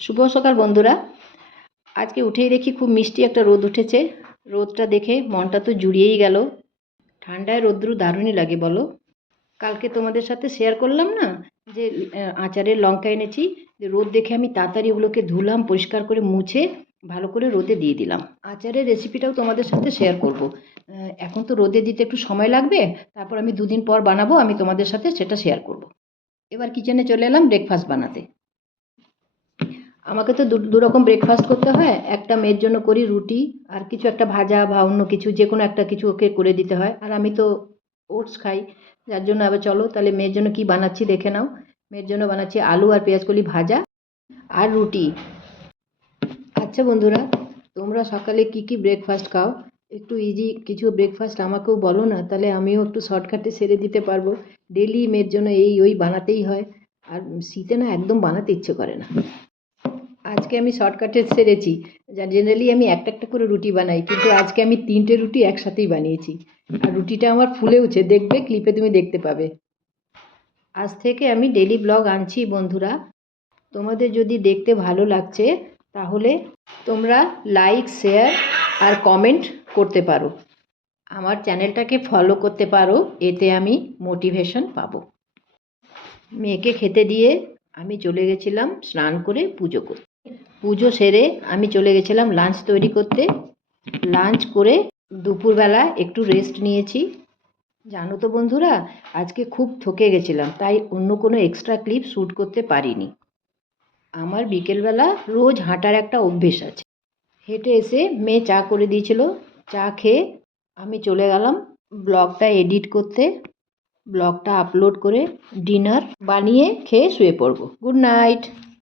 শুভ সকাল বন্ধুরা। আজকে উঠেই দেখি খুব মিষ্টি একটা রোদ উঠেছে। রোদটা দেখে মনটা তো জুড়িয়েই গেল। ঠান্ডায় রোদ্রু দারুণই লাগে বলো। কালকে তোমাদের সাথে শেয়ার করলাম না যে আচারের লঙ্কা এনেছি, যে রোদ দেখে আমি তাড়াতাড়ি ওগুলোকে ধুলাম, পরিষ্কার করে মুছে ভালো করে রোদে দিয়ে দিলাম। আচারের রেসিপিটাও তোমাদের সাথে শেয়ার করব। এখন তো রোদে দিতে একটু সময় লাগবে, তারপর আমি দুদিন পর বানাবো, আমি তোমাদের সাথে সেটা শেয়ার করব। এবার কিচেনে চলে এলাম ব্রেকফাস্ট বানাতে। আমাকে তো দু রকম ব্রেকফাস্ট করতে হয়। একটা মেয়ের জন্য করি রুটি, আর কিছু একটা ভাজা বা অন্য কিছু, যে কোনো একটা কিছু ওকে করে দিতে হয়। আর আমি তো ওটস খাই, যার জন্য আবার চলো তাহলে মেয়ের জন্য কি বানাচ্ছি দেখে নাও। মেয়ের জন্য বানাচ্ছি আলু আর পেঁয়াজকলি ভাজা আর রুটি। আচ্ছা বন্ধুরা, তোমরা সকালে কি কি ব্রেকফাস্ট খাও? একটু ইজি কিছু ব্রেকফাস্ট আমাকেও বলো না, তাহলে আমিও একটু শর্টকাটে সেরে দিতে পারবো। ডেলি মেয়ের জন্য এই ওই বানাতেই হয়, আর শীতে না একদম বানাতে ইচ্ছে করে না। আজকে আমি শর্টকাটে সেরেছি। জেনারেলি আমি একটা একটা করে রুটি বানাই, কিন্তু আজকে আমি 3টে রুটি একসাথেই বানিয়েছি। আর রুটিটা আমার ফুলেওছে, দেখবে ক্লিপে তুমি দেখতে পাবে। আজ থেকে আমি ডেলি ব্লগ আনছি বন্ধুরা। তোমাদের যদি দেখতে ভালো লাগছে তাহলে তোমরা লাইক, শেয়ার আর কমেন্ট করতে পারো। আমার চ্যানেলটাকে ফলো করতে পারো, এতে আমি মোটিভেশন পাবো। মেয়েকে খেতে দিয়ে আমি চলে গেছিলাম স্নান করে পুজো করতে। পুজো সেরে আমি চলে গেছিলাম লাঞ্চ তৈরি করতে। লাঞ্চ করে দুপুরবেলা একটু রেস্ট নিয়েছি। জানো তো বন্ধুরা, আজকে খুব থকে গেছিলাম, তাই অন্য কোনো এক্সট্রা ক্লিপ শ্যুট করতে পারিনি। আমার বিকেলবেলা রোজ হাঁটার একটা অভ্যেস আছে। হেঁটে এসে মেয়ে চা করে দিয়েছিল, চা খেয়ে আমি চলে গেলাম ব্লগটা এডিট করতে। ব্লগটা আপলোড করে ডিনার বানিয়ে খেয়ে শুয়ে পড়ব। Good night.